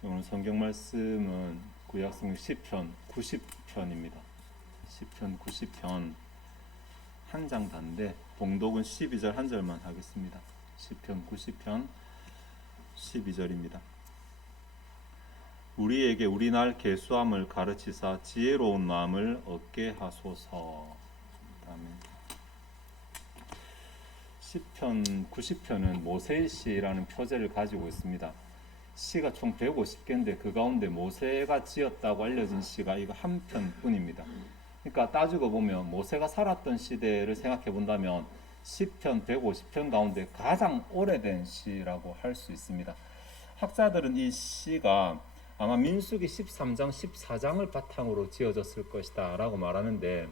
오늘 성경 말씀은 구약성경 시편 90편입니다. 시편 90편 한 장 단데 봉독은 12절 한 절만 하겠습니다. 시편 90편 12절입니다. 우리에게 우리 날 계수함을 가르치사 지혜로운 마음을 얻게 하소서. 그다음에 시편 90편은 모세의 시라는 표제를 가지고 있습니다. 시가 총 150개인데 그 가운데 모세가 지었다고 알려진 시가 이거 한 편뿐입니다. 그러니까 따지고 보면 모세가 살았던 시대를 생각해 본다면 시편 150편 가운데 가장 오래된 시라고 할 수 있습니다. 학자들은 이 시가 아마 민수기 13장, 14장을 바탕으로 지어졌을 것이다 라고 말하는데,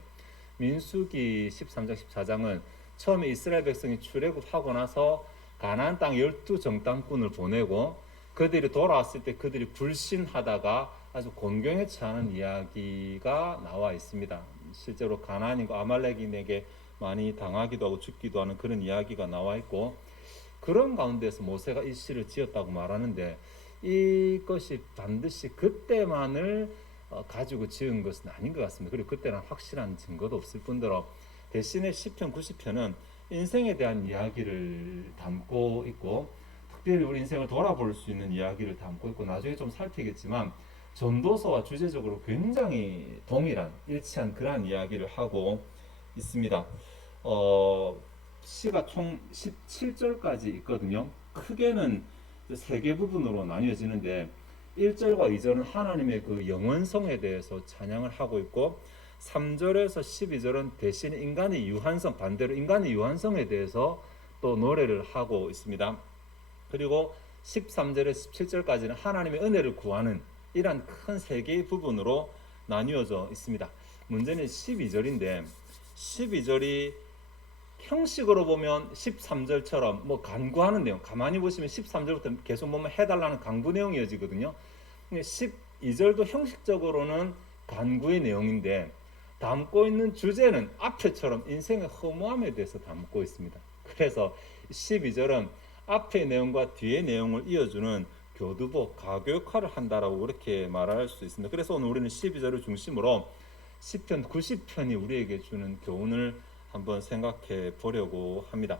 민수기 13장, 14장은 처음에 이스라엘 백성이 출애굽하고 나서 가나안 땅 12정탐꾼을 보내고 그들이 돌아왔을 때 그들이 불신하다가 아주 곤경에 처하는 이야기가 나와 있습니다. 실제로 가나안인과 아말렉인에게 많이 당하기도 하고 죽기도 하는 그런 이야기가 나와 있고, 그런 가운데서 모세가 이 시를 지었다고 말하는데, 이것이 반드시 그때만을 가지고 지은 것은 아닌 것 같습니다. 그리고 그때는 확실한 증거도 없을 뿐더러 대신에 시편 90편은 인생에 대한 이야기를 담고 있고, 특별히 우리 인생을 돌아볼 수 있는 이야기를 담고 있고, 나중에 좀 살피겠지만 전도서와 주제적으로 굉장히 동일한, 일치한 그러한 이야기를 하고 있습니다. 시가 총 17절까지 있거든요. 크게는 세 개 부분으로 나뉘어지는데 1절과 2절은 하나님의 그 영원성에 대해서 찬양을 하고 있고, 3절에서 12절은 대신 인간의 유한성, 반대로 인간의 유한성에 대해서 또 노래를 하고 있습니다. 그리고 13절에서 17절까지는 하나님의 은혜를 구하는 이러한 큰 세 개의 부분으로 나뉘어져 있습니다. 문제는 12절인데 12절이 형식으로 보면 13절처럼 뭐 간구하는 내용, 가만히 보시면 13절부터 계속 보면 해달라는 강구 내용이 이어지거든요. 12절도 형식적으로는 간구의 내용인데 담고 있는 주제는 앞에처럼 인생의 허무함에 대해서 담고 있습니다. 그래서 12절은 앞의 내용과 뒤의 내용을 이어주는 교두보, 가교 역할을 한다라고 그렇게 말할 수 있습니다. 그래서 오늘 우리는 12절을 중심으로 시편 90편이 우리에게 주는 교훈을 한번 생각해 보려고 합니다.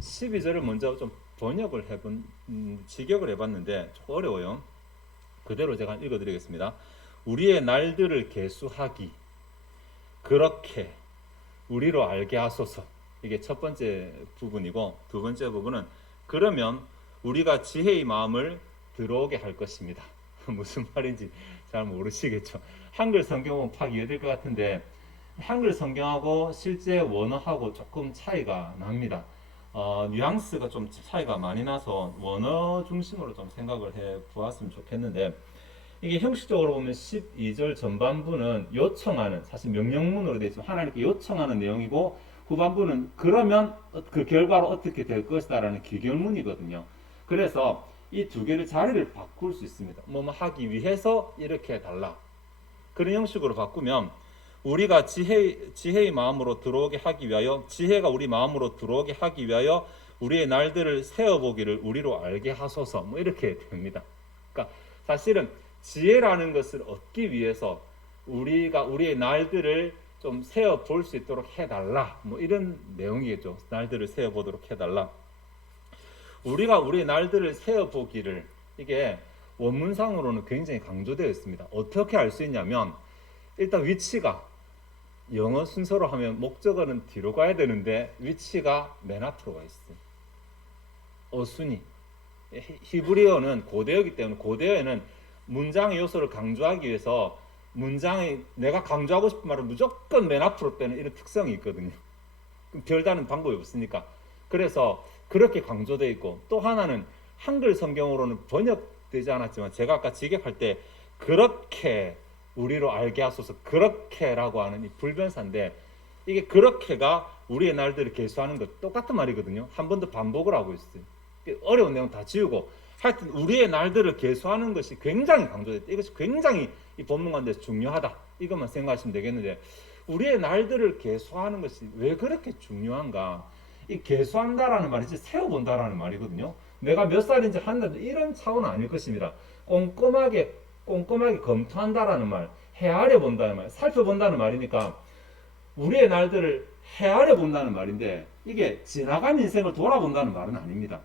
12절을 먼저 좀 번역을 직역을 해봤는데 좀 어려워요. 그대로 제가 읽어드리겠습니다. 우리의 날들을 계수하기, 그렇게 우리로 알게 하소서. 이게 첫 번째 부분이고, 두 번째 부분은 그러면 우리가 지혜의 마음을 들어오게 할 것입니다. 무슨 말인지 잘 모르시겠죠. 한글 성경은 파악 이해될 것 같은데 한글 성경하고 실제 원어하고 조금 차이가 납니다. 뉘앙스가 좀 차이가 많이 나서 원어 중심으로 좀 생각을 해 보았으면 좋겠는데, 이게 형식적으로 보면 12절 전반부는 요청하는, 사실 명령문으로 되어 있지만 하나님께 요청하는 내용이고, 후반부는 그러면 그 결과로 어떻게 될 것이다 라는 기결문이거든요. 그래서 이 두 개를 자리를 바꿀 수 있습니다. 뭐 하기 위해서 이렇게 해달라, 그런 형식으로 바꾸면 우리가 지혜의 마음으로 들어오게 하기 위하여, 지혜가 우리 마음으로 들어오게 하기 위하여 우리의 날들을 세어보기를 우리로 알게 하소서, 뭐 이렇게 됩니다. 그러니까 사실은 지혜라는 것을 얻기 위해서 우리가 우리의 날들을 좀 세어볼 수 있도록 해달라, 뭐 이런 내용이겠죠. 날들을 세어보도록 해달라. 우리가 우리의 날들을 세어보기를, 이게 원문상으로는 굉장히 강조되어 있습니다. 어떻게 알 수 있냐면, 일단 위치가, 영어 순서로 하면 목적어는 뒤로 가야 되는데 위치가 맨 앞으로 가 있어요. 어순이. 히브리어는 고대어이기 때문에 고대어에는 문장의 요소를 강조하기 위해서 문장이 내가 강조하고 싶은 말을 무조건 맨 앞으로 빼는 이런 특성이 있거든요. 별다른 방법이 없으니까. 그래서 그렇게 강조되어 있고, 또 하나는 한글 성경으로는 번역되지 않았지만 제가 아까 직역할 때 그렇게 우리로 알게 하소서, 그렇게라고 하는 이 불변사인데, 이게 그렇게가 우리의 날들을 계수하는 것 똑같은 말이거든요. 한 번 더 반복을 하고 있어요. 어려운 내용 다 지우고 하여튼 우리의 날들을 계수하는 것이 굉장히 강조됐다. 이것이 굉장히 이 본문 가운데서 중요하다, 이것만 생각하시면 되겠는데, 우리의 날들을 계수하는 것이 왜 그렇게 중요한가? 이 계수한다라는 말이지 세어본다라는 말이거든요. 내가 몇 살인지 한다 이런 차원은 아닐 것입니다. 꼼꼼하게 검토한다라는 말, 헤아려 본다는 말, 살펴본다는 말이니까 우리의 날들을 헤아려 본다는 말인데 이게 지나간 인생을 돌아본다는 말은 아닙니다.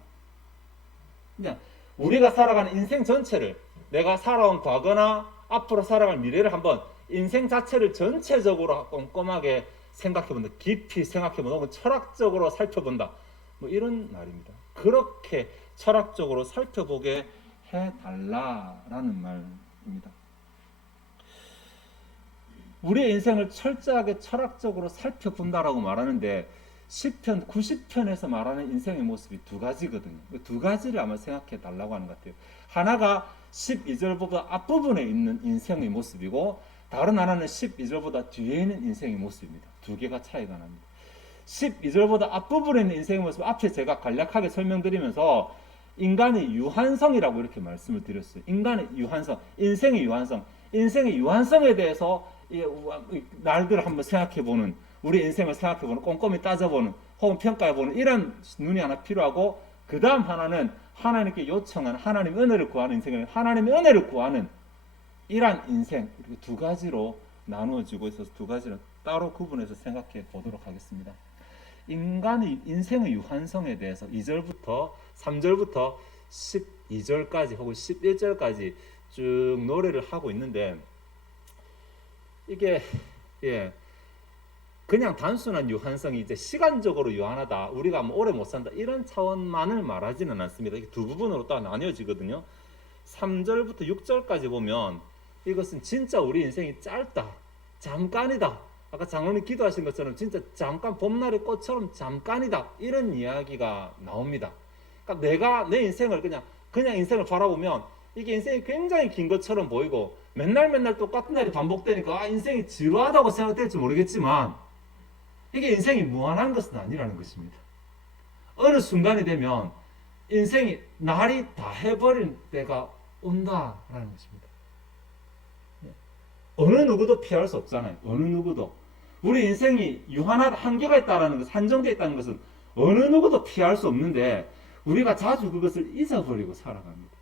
그냥 우리가 살아가는 인생 전체를 내가 살아온 과거나 앞으로 살아갈 미래를 한번 인생 자체를 전체적으로 꼼꼼하게 생각해본다. 깊이 생각해본다. 혹은 철학적으로 살펴본다. 뭐 이런 말입니다. 그렇게 철학적으로 살펴보게 해달라라는 말입니다. 우리의 인생을 철저하게 철학적으로 살펴본다라고 말하는데 시편 90편에서 말하는 인생의 모습이 두 가지거든요. 두 가지를 아마 생각해 달라고 하는 것 같아요. 하나가 12절보다 앞부분에 있는 인생의 모습이고 다른 하나는 12절보다 뒤에 있는 인생의 모습입니다. 두 개가 차이가 납니다. 12절보다 앞부분에 있는 인생의 모습 앞에 제가 간략하게 설명드리면서 인간의 유한성이라고 이렇게 말씀을 드렸어요. 인간의 유한성, 인생의 유한성에 대해서 날들을 한번 생각해보는, 우리 인생을 생각해보는, 꼼꼼히 따져보는 혹은 평가해보는 이런 눈이 하나 필요하고, 그 다음 하나는 하나님께 요청하는, 하나님의 은혜를 구하는 인생을 하나님의 은혜를 구하는 이러한 인생, 이렇게 두 가지로 나누어지고 있어서 두 가지를 따로 구분해서 생각해 보도록 하겠습니다. 인간의 인생의 유한성에 대해서 2절부터 3절부터 12절까지 혹은 11절까지 쭉 노래를 하고 있는데, 이게 그냥 단순한 유한성이 이제 시간적으로 유한하다, 우리가 뭐 오래 못 산다 이런 차원만을 말하지는 않습니다. 이게 두 부분으로 또 나뉘어지거든요. 3절부터 6절까지 보면 이것은 진짜 우리 인생이 짧다, 잠깐이다, 아까 장로님 기도하신 것처럼 진짜 잠깐 봄날의 꽃처럼 잠깐이다, 이런 이야기가 나옵니다. 그러니까 내가 내 인생을 그냥 인생을 바라보면 이게 인생이 굉장히 긴 것처럼 보이고 맨날 똑같은 날이 반복되니까 인생이 지루하다고 생각될지 모르겠지만 이게 인생이 무한한 것은 아니라는 것입니다. 어느 순간이 되면 인생이 날이 다 해버린 때가 온다라는 것입니다. 어느 누구도 피할 수 없잖아요. 어느 누구도. 우리 인생이 유한하다, 한계가 있다는 것, 한정되어 있다는 것은 어느 누구도 피할 수 없는데 우리가 자주 그것을 잊어버리고 살아갑니다.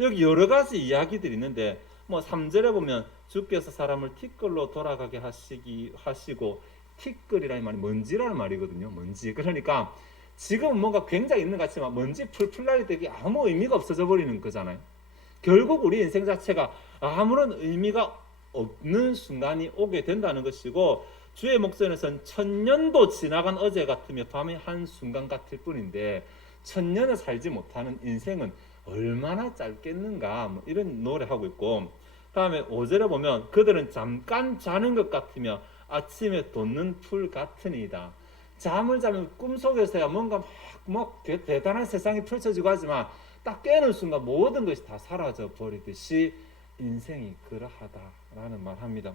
여기 여러 가지 이야기들이 있는데 뭐 3절에 보면 주께서 사람을 티끌로 돌아가게 하시고, 티끌이라는 말이 먼지라는 말이거든요. 먼지. 그러니까 지금 뭔가 굉장히 있는 것 같지만 먼지 풀풀 날이 되게 아무 의미가 없어져 버리는 거잖아요. 결국 우리 인생 자체가 아무런 의미가 없는 순간이 오게 된다는 것이고, 주의 목전에선 1000년도 지나간 어제 같으며 밤의 한순간 같을 뿐인데 1000년을 살지 못하는 인생은 얼마나 짧겠는가, 뭐 이런 노래하고 있고, 다음에 5절에 보면 그들은 잠깐 자는 것 같으며 아침에 돋는 풀 같으니이다. 잠을 자면 꿈속에서야 뭔가 막 대단한 세상이 펼쳐지고 하지만 딱 깨는 순간 모든 것이 다 사라져 버리듯이 인생이 그러하다라는 말합니다.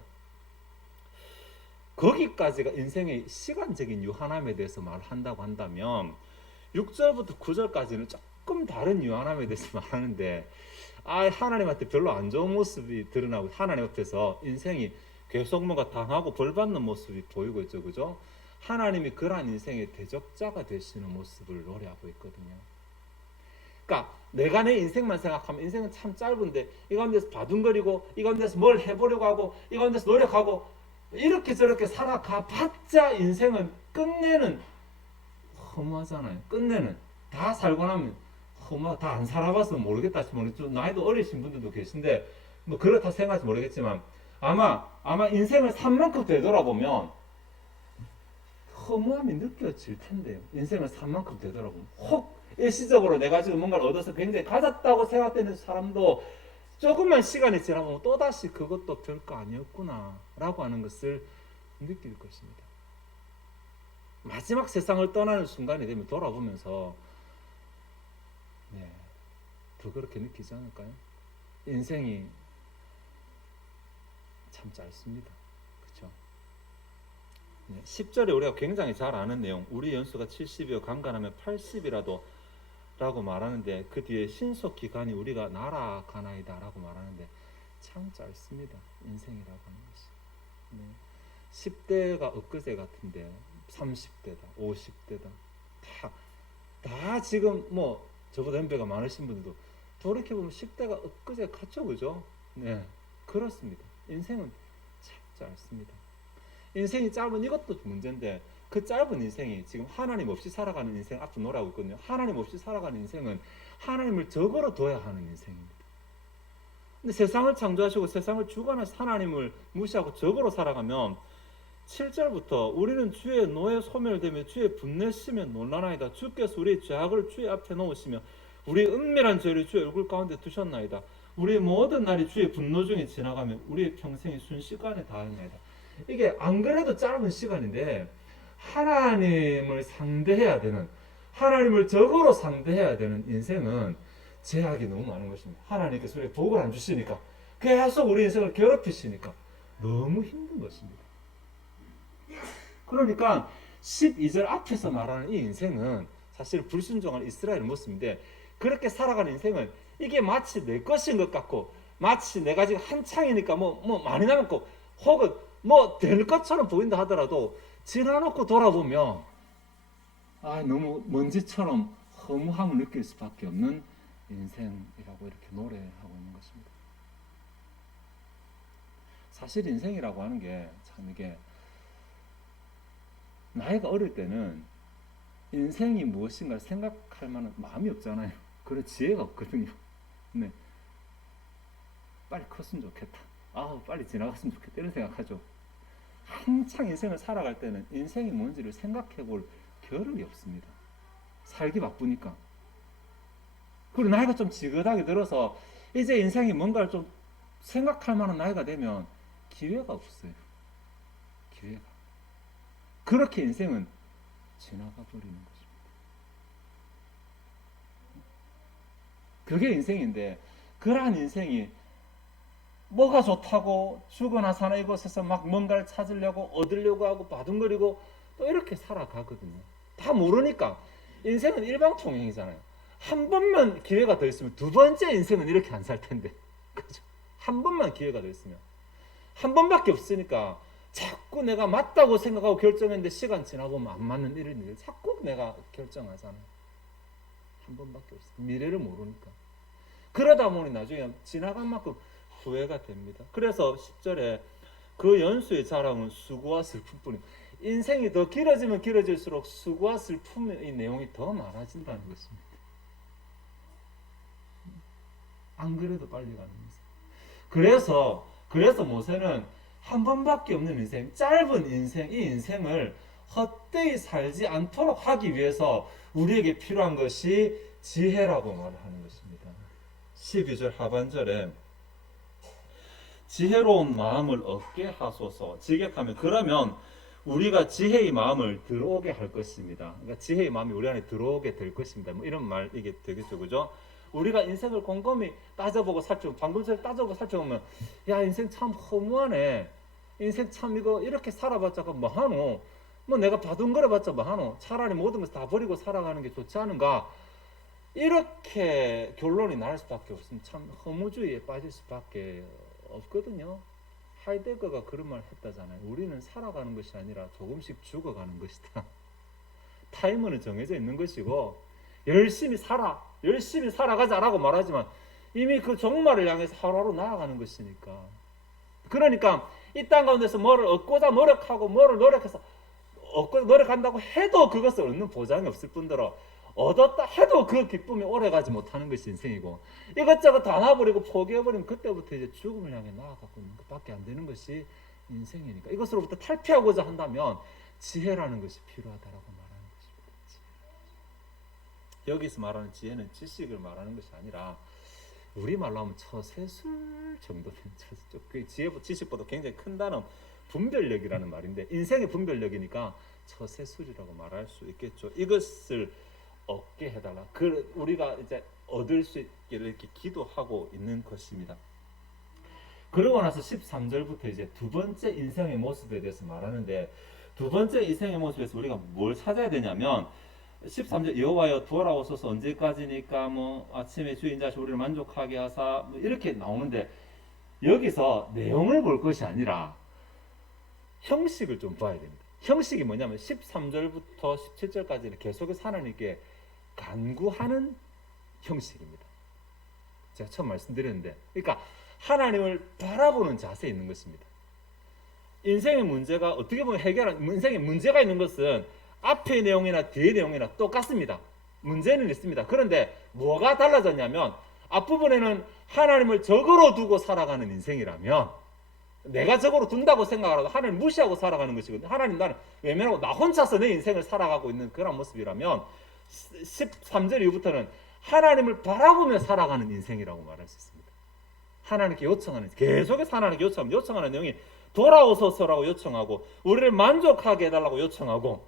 거기까지가 인생의 시간적인 유한함에 대해서 말한다고 한다면 6절부터 9절까지는 조금 다른 유한함에 대해서 말하는데, 하나님한테 별로 안 좋은 모습이 드러나고 하나님 앞에서 인생이 계속 뭔가 당하고 벌받는 모습이 보이고 있죠. 그죠? 하나님이 그러한 인생의 대적자가 되시는 모습을 노래하고 있거든요. 그러니까 내가 내 인생만 생각하면 인생은 참 짧은데 이 가운데서 바둥거리고 이 가운데서 뭘 해보려고 하고 이 가운데서 노력하고 이렇게 저렇게 살아가 봤자 인생은 끝내는 허무하잖아요. 끝내는 다 살고 나면 다 안 살아봐서 모르겠다. 좀 나이도 어리신 분들도 계신데 뭐 그렇다 생각할지 모르겠지만 아마 인생을 산 만큼 되돌아보면 허무함이 느껴질 텐데요. 인생을 산 만큼 되돌아보면 혹 일시적으로 내가 지금 뭔가를 얻어서 굉장히 가졌다고 생각되는 사람도 조금만 시간이 지나보면 또다시 그것도 별거 아니었구나 라고 하는 것을 느낄 것입니다. 마지막 세상을 떠나는 순간이 되면 돌아보면서 더 그렇게 느끼지 않을까요? 인생이 참 짧습니다. 그렇죠? 10절에 우리가 굉장히 잘 아는 내용, 우리 연수가 70이요 강간하면 80이라도 라고 말하는데 그 뒤에 신속히 가니 우리가 날아가나이다 라고 말하는데 참 짧습니다. 인생이라고 하는 것이. 10대가 엊그제 같은데 30대다 50대다 다 지금 뭐 저보다 연배가 많으신 분들도 돌이켜보면 10대가 엊그제 갔죠, 그죠? 네, 그렇습니다. 인생은 참 짧습니다. 인생이 짧은 이것도 문제인데, 그 짧은 인생이 지금 하나님 없이 살아가는 인생 앞으로 노래하고 있거든요. 하나님 없이 살아가는 인생은 하나님을 적으로 둬야 하는 인생입니다. 근데 세상을 창조하시고 세상을 주관하신 하나님을 무시하고 적으로 살아가면 7절부터 우리는 주의 노에 소멸되며 주의 분내심에 논란하이다. 주께서 우리의 죄악을 주의 앞에 놓으시며 우리의 은밀한 죄를 주의 얼굴 가운데 두셨나이다. 우리의 모든 날이 주의 분노 중에 지나가며 우리의 평생이 순식간에 다하나이다. 이게 안 그래도 짧은 시간인데 하나님을 상대해야 되는, 하나님을 적으로 상대해야 되는 인생은 제약이 너무 많은 것입니다. 하나님께서 우리에게 복을 안 주시니까, 계속 우리 인생을 괴롭히시니까 너무 힘든 것입니다. 그러니까 12절 앞에서 말하는 이 인생은 사실 불순종한 이스라엘 모습인데, 그렇게 살아가는 인생은 이게 마치 내 것인 것 같고, 마치 내가 지금 한창이니까 뭐 많이 남았고, 혹은 뭐 될 것처럼 보인다 하더라도 지나놓고 돌아보면 너무 먼지처럼 허무함을 느낄 수밖에 없는 인생이라고 이렇게 노래하고 있는 것입니다. 사실 인생이라고 하는 게 참 이게 나이가 어릴 때는 인생이 무엇인가 생각할 만한 마음이 없잖아요. 그런 지혜가 없거든요. 네. 빨리 컸으면 좋겠다. 빨리 지나갔으면 좋겠다. 이런 생각하죠. 한창 인생을 살아갈 때는 인생이 뭔지를 생각해 볼 겨를이 없습니다. 살기 바쁘니까. 그리고 나이가 좀 지긋하게 들어서 이제 인생이 뭔가를 좀 생각할 만한 나이가 되면 기회가 없어요. 기회가. 그렇게 인생은 지나가 버리는 것입니다. 그게 인생인데, 그러한 인생이 뭐가 좋다고 죽어나 사나 이곳에서 막 뭔가를 찾으려고 얻으려고 하고 바둥거리고 또 이렇게 살아가거든요. 다 모르니까. 인생은 일방통행이잖아요. 한 번만 기회가 더 있으면 두 번째 인생은 이렇게 안 살 텐데, 그죠? 한 번만 기회가 더 있으면, 한 번밖에 없으니까 자꾸 내가 맞다고 생각하고 결정했는데 시간 지나보면 안 맞는 이런 일을 자꾸 내가 결정하잖아요. 한 번밖에 없어. 미래를 모르니까. 그러다 보니 나중에 지나간 만큼 후회가 됩니다. 그래서 10절에 그 연수의 자랑은 수고와 슬픔뿐이, 인생이 더 길어지면 길어질수록 수고와 슬픔의 내용이 더 많아진다는 것입니다. 안 그래도 빨리 가는 인생. 그래서 모세는 한 번밖에 없는 인생, 짧은 인생, 이 인생을 헛되이 살지 않도록 하기 위해서 우리에게 필요한 것이 지혜라고 말하는 것입니다. 12절 하반절에 지혜로운 마음을 얻게 하소서. 직역하면 그러면 우리가 지혜의 마음을 들어오게 할 것입니다. 그러니까 지혜의 마음이 우리 안에 들어오게 될 것입니다. 뭐 이런 말 이게 되겠죠, 그죠? 우리가 인생을 곰곰이 따져보고 살펴보면, 방금처럼 따져보고 살펴보면, 야, 인생 참 허무하네. 인생 참 이거 이렇게 살아봤자 뭐하노? 뭐 내가 바둥거려봤자 뭐하노? 차라리 모든 것을 다 버리고 살아가는 게 좋지 않은가? 이렇게 결론이 날 수밖에 없습니다. 참 허무주의에 빠질 수밖에 없거든요. 하이데거가 그런 말 했다잖아요. 우리는 살아가는 것이 아니라 조금씩 죽어가는 것이다. 타이머는 정해져 있는 것이고 열심히 살아가자라고 말하지만 이미 그 종말을 향해서 하루하루 나아가는 것이니까. 그러니까 이 땅 가운데서 뭐를 얻고자 노력하고 뭐를 노력해서 얻고자 노력한다고 해도 그것을 얻는 보장이 없을 뿐더러 얻었다 해도 그 기쁨이 오래가지 못하는 것이 인생이고, 이것저것 다 놔버리고 포기해버리면 그때부터 이제 죽음을 향해 나아가고 있는 것밖에 안 되는 것이 인생이니까, 이것으로부터 탈피하고자 한다면 지혜라는 것이 필요하다라고 말하는 것입니다. 여기서 말하는 지혜는 지식을 말하는 것이 아니라 우리말로 하면 처세술 정도 되는, 지식보다 굉장히 큰 단어 분별력이라는 말인데, 인생의 분별력이니까 처세술이라고 말할 수 있겠죠. 이것을 얻게 해달라. 우리가 이제 얻을 수 있게 이렇게 기도하고 있는 것입니다. 그러고 나서 13절부터 이제 두 번째 인생의 모습에 대해서 말하는데, 두 번째 인생의 모습에서 우리가 뭘 찾아야 되냐면 13절 여호와여 돌아오소서 언제까지니까 뭐 아침에 주인 자식 우리를 만족하게 하사 뭐 이렇게 나오는데, 여기서 내용을 볼 것이 아니라 형식을 좀 봐야 됩니다. 형식이 뭐냐면 13절부터 17절까지 계속해서 하나님께 간구하는 형식입니다. 제가 처음 말씀드렸는데, 그러니까 하나님을 바라보는 자세에 있는 것입니다. 인생의 문제가 어떻게 보면 인생의 문제가 있는 것은 앞의 내용이나 뒤의 내용이나 똑같습니다. 문제는 있습니다. 그런데 뭐가 달라졌냐면 앞부분에는 하나님을 적으로 두고 살아가는 인생이라면, 내가 적으로 둔다고 생각하라도 하나님 무시하고 살아가는 것이거든요. 하나님 나는 외면하고 나 혼자서 내 인생을 살아가고 있는 그런 모습이라면 13절 이후부터는 하나님을 바라보며 살아가는 인생이라고 말할 수 있습니다. 하나님께 요청하는, 계속해서 하나님께 요청하는 내용이 돌아오소서라고 요청하고, 우리를 만족하게 해달라고 요청하고,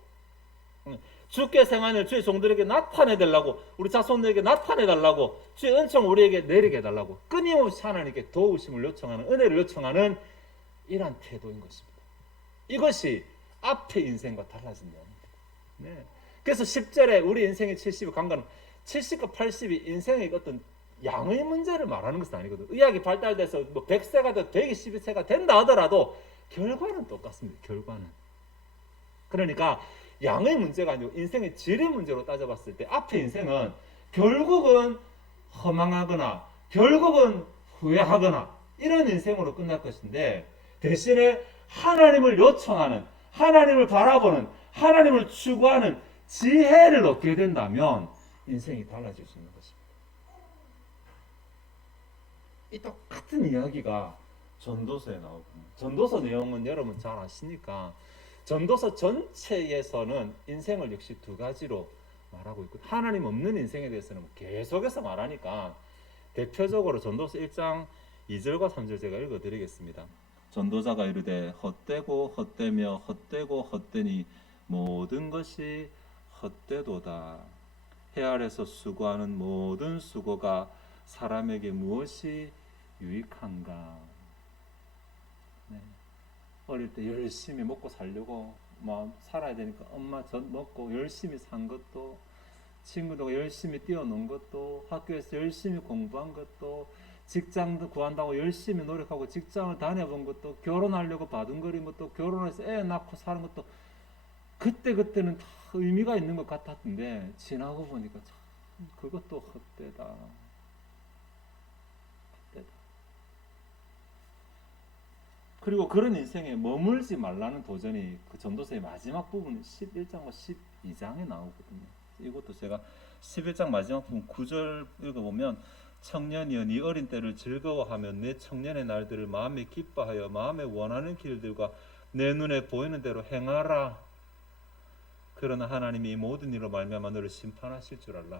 주께 생하는 주의 종들에게 나타내달라고, 우리 자손들에게 나타내달라고, 주의 은총 우리에게 내리게 해달라고 끊임없이 하나님께 도우심을 요청하는, 은혜를 요청하는 이러한 태도인 것입니다. 이것이 앞의 인생과 달라진 내용입니다. 네. 그래서 10절에 우리 인생의 70이 강가는 70과 80이 인생의 어떤 양의 문제를 말하는 것은 아니거든. 의학이 발달돼서 뭐 100세가 돼 122세가 된다 하더라도 결과는 똑같습니다. 결과는. 그러니까 양의 문제가 아니고 인생의 질의 문제로 따져봤을 때 앞의 인생은 결국은 허망하거나 결국은 후회하거나 이런 인생으로 끝날 것인데, 대신에 하나님을 요청하는, 하나님을 바라보는, 하나님을 추구하는 지혜를 얻게 된다면 인생이 달라질 수 있는 것입니다. 이 똑같은 이야기가 전도서에 나오거든요. 전도서 내용은 여러분 잘 아시니까 전도서 전체에서는 인생을 역시 두 가지로 말하고 있고, 하나님 없는 인생에 대해서는 계속해서 말하니까 대표적으로 전도서 1장 2절과 3절 제가 읽어드리겠습니다. 전도자가 이르되 헛되고 헛되며 헛되고 헛되니 모든 것이 헛되도다. 해 아래서 수고하는 모든 수고가 사람에게 무엇이 유익한가. 네. 어릴 때 열심히 먹고 살려고 막 살아야 되니까 엄마 젖 먹고 열심히 산 것도, 친구들과 열심히 뛰어논 것도, 학교에서 열심히 공부한 것도, 직장도 구한다고 열심히 노력하고 직장을 다녀본 것도, 결혼하려고 바둥거린 것도, 결혼해서 애 낳고 사는 것도, 그때는 다 의미가 있는 것 같았는데 지나고 보니까 참 그것도 헛되다. 그리고 그런 인생에 머물지 말라는 도전이 그 전도서의 마지막 부분 11장과 12장에 나오거든요. 이것도 제가 11장 마지막 부분 9절 읽어보면, 청년이여 네 어린 때를 즐거워하며 내 청년의 날들을 마음에 기뻐하여 마음에 원하는 길들과 내 눈에 보이는 대로 행하라. 그러나 하나님이 이 모든 일로 말미암아 너를 심판하실 줄 알라.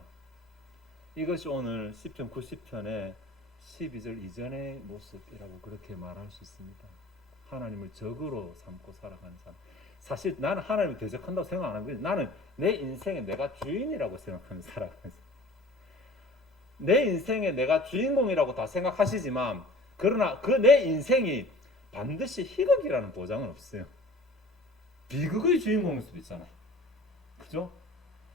이것이 오늘 시편 90편의 12절 이전의 모습이라고 그렇게 말할 수 있습니다. 하나님을 적으로 삼고 살아가는 사람. 사실 나는 하나님을 대적한다고 생각 안 하고, 나는 내 인생에 내가 주인이라고 생각하면서 살아가는 사람. 내 인생에 내가 주인공이라고 다 생각하시지만, 그러나 그 내 인생이 반드시 희극이라는 보장은 없어요. 비극의 주인공일 수도 있잖아요. 그죠?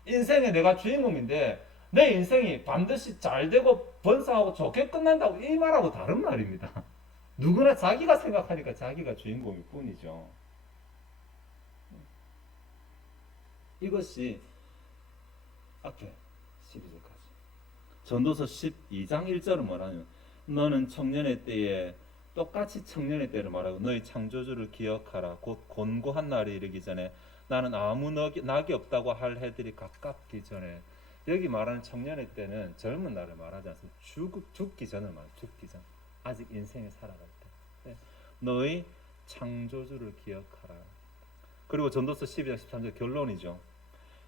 인생에 내가 주인공인데 내 인생이 반드시 잘 되고 번성하고 좋게 끝난다고 이 말하고 다른 말입니다. 누구나 자기가 생각하니까 자기가 주인공일 뿐이죠. 이것이 앞에 12절까지. 전도서 12장 1절은 뭐라냐면, 너는 청년의 때에, 똑같이 청년의 때를 말하고 너희 창조주를 기억하라. 곧 곤고한 날이 이르기 전에 나는 아무 낙이 없다고 할 해들이 가깝기 전에. 여기 말하는 청년의 때는 젊은 날을 말하지 않습니다. 죽기 전을 말해요. 죽기 전. 아직 인생을 살아갈 때. 네. 너희 창조주를 기억하라. 그리고 전도서 12장 13절 결론이죠.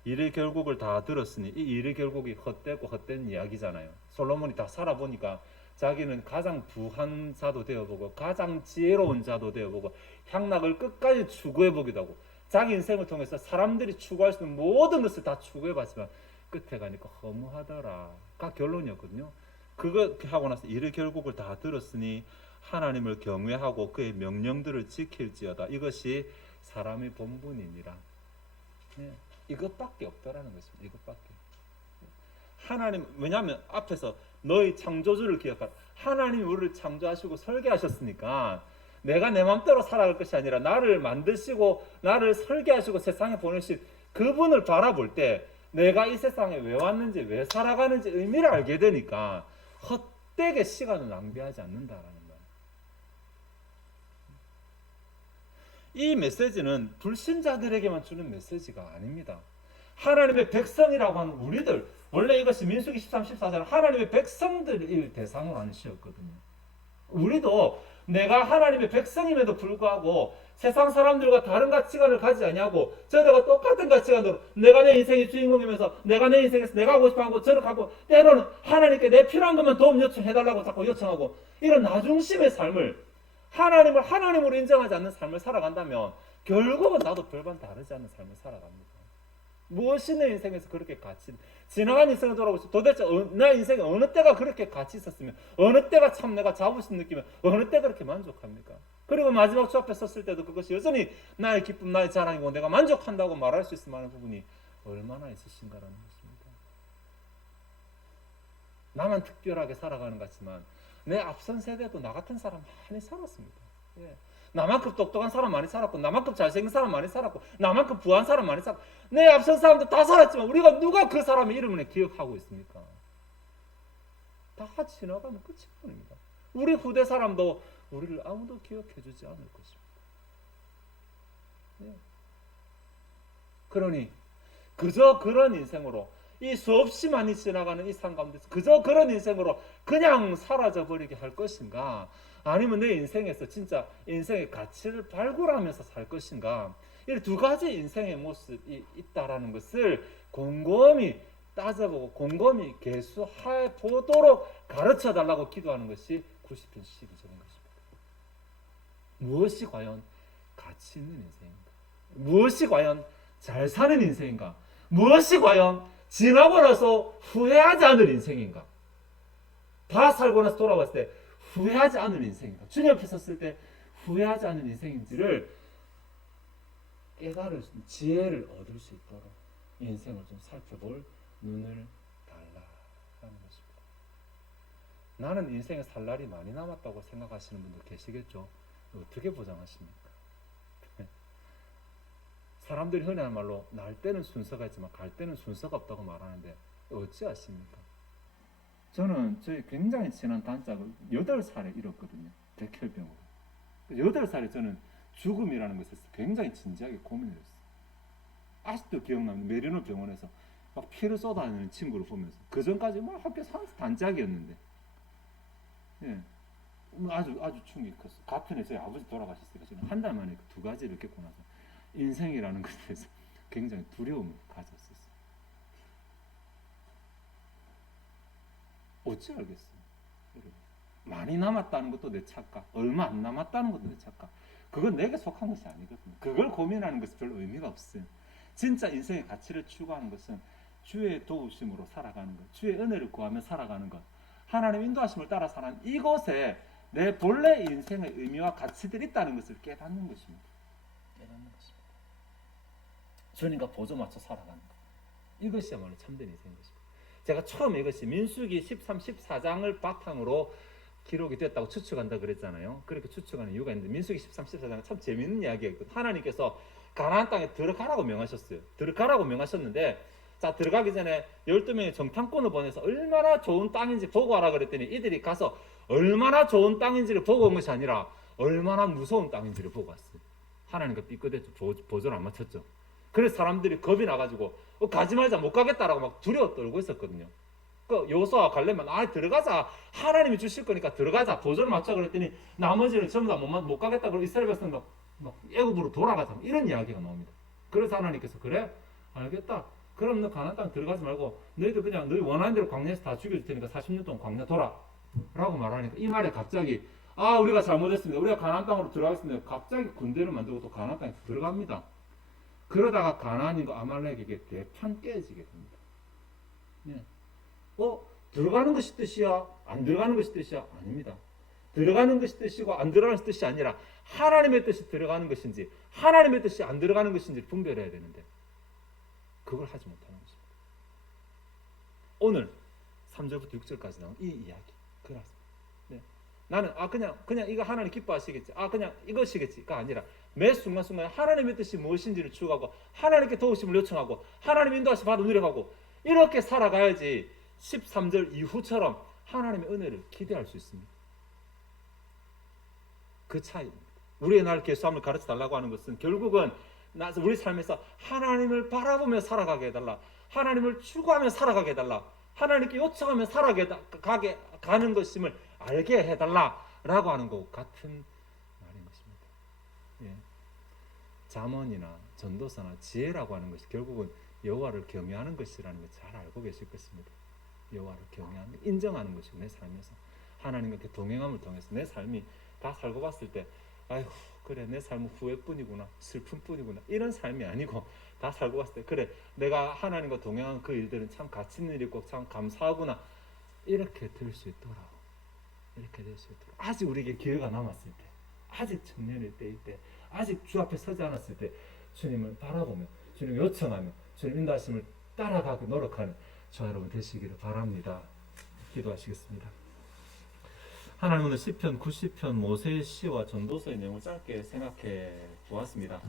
이를 결국을 다 들었으니, 이 일의 결국이 헛되고 헛된 이야기잖아요. 솔로몬이 다 살아보니까 자기는 가장 부한 자도 되어보고 가장 지혜로운 자도 되어보고 향락을 끝까지 추구해보기도 하고 자기 인생을 통해서 사람들이 추구할 수 있는 모든 것을 다 추구해봤지만 끝에 가니까 허무하더라가 결론이었거든요. 그거 하고 나서 이를 결국을 다 들었으니 하나님을 경외하고 그의 명령들을 지킬지어다. 이것이 사람의 본분이니라. 네. 이것밖에 없다라는 것입니다. 이것밖에. 하나님, 왜냐하면 앞에서 너희 창조주를 기억하라. 하나님이 우리를 창조하시고 설계하셨으니까 내가 내 마음대로 살아갈 것이 아니라 나를 만드시고 나를 설계하시고 세상에 보내신 그분을 바라볼 때 내가 이 세상에 왜 왔는지 왜 살아가는지 의미를 알게 되니까 헛되게 시간을 낭비하지 않는다라는 거예요. 이 메시지는 불신자들에게만 주는 메시지가 아닙니다. 하나님의 백성이라고 하는 우리들, 원래 이것이 민수기 13, 14장 하나님의 백성들을 대상으로 하는 시였거든요. 우리도 내가 하나님의 백성임에도 불구하고 세상 사람들과 다른 가치관을 가지지 아니하고 저들과 똑같은 가치관으로 내가 내 인생의 주인공이면서 내가 내 인생에서 내가 하고 싶어 하고 저를 하고 때로는 하나님께 내 필요한 것만 도움 요청해달라고 자꾸 요청하고 이런 나중심의 삶을 하나님을 하나님으로 인정하지 않는 삶을 살아간다면 결국은 나도 별반 다르지 않는 삶을 살아갑니다. 무엇이 내 인생에서 그렇게 가치 지나간 인생을 돌아보시면 도대체 내 인생에 어느 때가 그렇게 가치 있었으면 어느 때가 참 내가 자부심 느끼면 어느 때 그렇게 만족합니까? 그리고 마지막 주 앞에 섰을 때도 그것이 여전히 나의 기쁨 나의 자랑이고 내가 만족한다고 말할 수 있을 만한 부분이 얼마나 있으신가라는 것입니다. 나만 특별하게 살아가는 것 같지만 내 앞선 세대도 나 같은 사람 많이 살았습니다. 예. 나만큼 똑똑한 사람 많이 살았고 나만큼 잘생긴 사람 많이 살았고 나만큼 부한 사람 많이 살았고 내 앞선 사람들 다 살았지만 우리가 누가 그 사람의 이름을 기억하고 있습니까? 다 지나가면 끝이 아닙니다. 우리 후대 사람도 우리를 아무도 기억해주지 않을 것입니다. 네. 그러니 그저 그런 인생으로 이 수없이 많이 지나가는 이 삶 가운데서 그저 그런 인생으로 그냥 사라져버리게 할 것인가, 아니면 내 인생에서 진짜 인생의 가치를 발굴하면서 살 것인가, 이 두 가지 인생의 모습이 있다라는 것을 곰곰이 따져보고 곰곰이 계수해 보도록 가르쳐달라고 기도하는 것이 90편 12절인 것입니다. 무엇이 과연 가치 있는 인생인가? 무엇이 과연 잘 사는 인생인가? 무엇이 과연 지나고 나서 후회하지 않을 인생인가? 다 살고 나서 돌아왔을 때 후회하지 않을 인생인가? 주님 앞에 섰을 때 후회하지 않을 인생인지를 깨달을 수 있는 지혜를 얻을 수 있도록 인생을 좀 살펴볼 눈을 달라라는 것입니다. 나는 인생에 살 날이 많이 남았다고 생각하시는 분들 계시겠죠? 어떻게 보장하십니까? 사람들이 흔히 하는 말로 날 때는 순서가 있지만 갈 때는 순서가 없다고 말하는데 어찌 아십니까? 저는 저희 굉장히 친한 단짝을 8살에 잃었거든요. 백혈병으로. 8살에 저는 죽음이라는 것에 굉장히 진지하게 고민을 했어요. 아직도 기억납니다. 메리노 병원에서 막 피를 쏟아내는 친구를 보면서 그 전까지 막 학교 단짝이었는데 예. 아주 충격이 컸어요. 같은 해 저희 아버지 돌아가셨으니까 저는 한 달 만에 그 두 가지를 겪고 나서 인생이라는 것에 대해서 굉장히 두려움을 가졌었어요. 어찌 알겠어요? 여러분. 많이 남았다는 것도 내 착각, 얼마 안 남았다는 것도 내 착각. 그건 내게 속한 것이 아니거든요. 그걸 고민하는 것은 별 의미가 없어요. 진짜 인생의 가치를 추구하는 것은 주의 도우심으로 살아가는 것, 주의 은혜를 구하며 살아가는 것, 하나님의 인도하심을 따라 사는 이곳에 내 본래 인생의 의미와 가치들이 있다는 것을 깨닫는 것입니다. 깨닫는 것입니다. 주님과 보조 맞춰 살아가는 것. 이것이야말로 참된 인생인 것입니다. 제가 처음에 이것이 민수기 13, 14장을 바탕으로 기록이 됐다고 추측한다 그랬잖아요. 그렇게 추측하는 이유가 있는데 민수기 13, 14장은 참 재미있는 이야기였거든요. 하나님께서 가나안 땅에 들어가라고 명하셨어요. 들어가라고 명하셨는데 자 들어가기 전에 12명의 정탐꾼을 보내서 얼마나 좋은 땅인지 보고 와라 그랬더니 이들이 가서 얼마나 좋은 땅인지를 보고 온 것이 아니라 얼마나 무서운 땅인지를 보고 왔어요. 하나님과 삐끗했죠. 보조를 안 맞췄죠. 그래서 사람들이 겁이 나가지고 가지 말자 못 가겠다라고 막 두려워 떨고 있었거든요. 그 여호수아와 갈렙만 들어가자 하나님이 주실 거니까 들어가자 보조를 맞춰 그랬더니 나머지는 전부 다 못 가겠다 그러고 이스라엘 백성도 막 애굽으로 돌아가자 이런 이야기가 나옵니다. 그래서 하나님께서 그래 알겠다. 그럼 너 가나안 땅 들어가지 말고 너희들 그냥 너희 원하는 대로 광야에서 다 죽여줄 테니까 40년 동안 광야 돌아 라고 말하니까 이 말에 갑자기 우리가 잘못했습니다. 우리가 가나안 땅으로 들어가겠습니다. 갑자기 군대를 만들고 또 가나안 땅에 들어갑니다. 그러다가 가나안인과 아말렉에게 대판 깨지게 됩니다. 네. 들어가는 것이 뜻이야? 안 들어가는 것이 뜻이야? 아닙니다. 들어가는 것이 뜻이고 안 들어가는 뜻이 아니라 하나님의 뜻이 들어가는 것인지 하나님의 뜻이 안 들어가는 것인지 분별해야 되는데 그걸 하지 못하는 것입니다. 오늘 3절부터 6절까지 나온 이 이야기 그렇습니다. 네. 나는 그냥 이거 하나님 기뻐하시겠지. 그냥 이것이겠지가 아니라 매 순간순간 하나님의 뜻이 무엇인지를 추구하고 하나님께 도우심을 요청하고 하나님 인도하심 받아 누려가고 이렇게 살아가야지 13절 이후처럼 하나님의 은혜를 기대할 수 있습니다. 그 차이입니다. 우리의 날 개수함을 가르쳐 달라고 하는 것은 결국은 우리 삶에서 하나님을 바라보며 살아가게 해달라, 하나님을 추구하며 살아가게 해달라, 하나님께 요청하며 가는 것임을 알게 해달라라고 하는 것 같은 말인 것입니다. 예. 잠언이나 전도서나 지혜라고 하는 것이 결국은 여호와를 경외하는 것이라는 걸 잘 알고 계실 것입니다. 여호와를 경외하는, 인정하는 것이고, 내 삶에서 하나님과 이렇게 동행함을 통해서 내 삶이 다 살고 봤을 때, 아이고 그래 내 삶은 후회뿐이구나, 슬픔뿐이구나, 이런 삶이 아니고 다 살고 봤을 때, 그래 내가 하나님과 동행한 그 일들은 참 가치 있는 일이고 참 감사하구나, 이렇게 될 수 있도록, 이렇게 될 수 있도록, 아직 우리에게 기회가 남았을 때, 아직 청년일 때일 때, 아직 주 앞에 서지 않았을 때 주님을 바라보며 주님 요청하며 주님 인도하심을 따라가고 노력하는 저 여러분 되시기를 바랍니다. 기도하시겠습니다. 하나님, 오늘 시편 90편 모세의 시와 전도서의 내용을 짧게 생각해 보았습니다.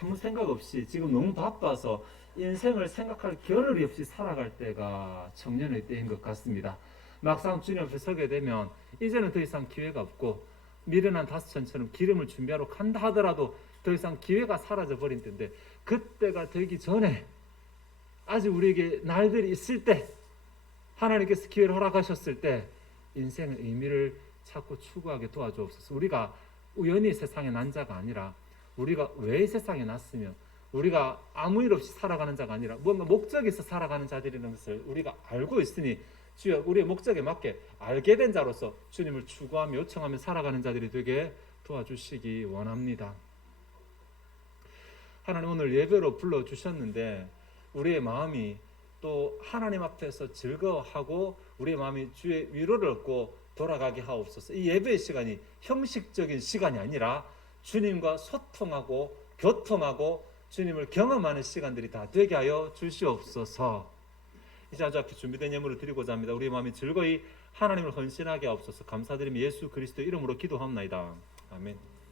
아무 생각 없이 지금 너무 바빠서 인생을 생각할 겨를이 없이 살아갈 때가 청년의 때인 것 같습니다. 막상 주님 앞에 서게 되면 이제는 더 이상 기회가 없고, 미련한 다스천처럼 기름을 준비하러 간다 하더라도 더 이상 기회가 사라져버린 때인데, 그때가 되기 전에 아직 우리에게 날들이 있을 때, 하나님께서 기회를 허락하셨을 때 인생의 의미를 찾고 추구하게 도와주옵소서. 우리가 우연히 세상에 난 자가 아니라, 우리가 왜 세상에 났으며 우리가 아무 일 없이 살아가는 자가 아니라 뭔가 목적이 있어 살아가는 자들이라는 것을 우리가 알고 있으니, 주여 우리의 목적에 맞게 알게 된 자로서 주님을 추구하며 요청하며 살아가는 자들이 되게 도와주시기 원합니다. 하나님, 오늘 예배로 불러주셨는데 우리의 마음이 또 하나님 앞에서 즐거워하고 우리의 마음이 주의 위로를 얻고 돌아가게 하옵소서. 이 예배의 시간이 형식적인 시간이 아니라 주님과 소통하고 교통하고 주님을 경험하는 시간들이 다 되게 하여 주시옵소서. 이제 아주 앞에 준비된 예물을 드리고자 합니다. 우리의 마음이 즐거이 하나님을 헌신하게 하옵소서. 감사드리며 예수 그리스도의 이름으로 기도합나이다. 아멘.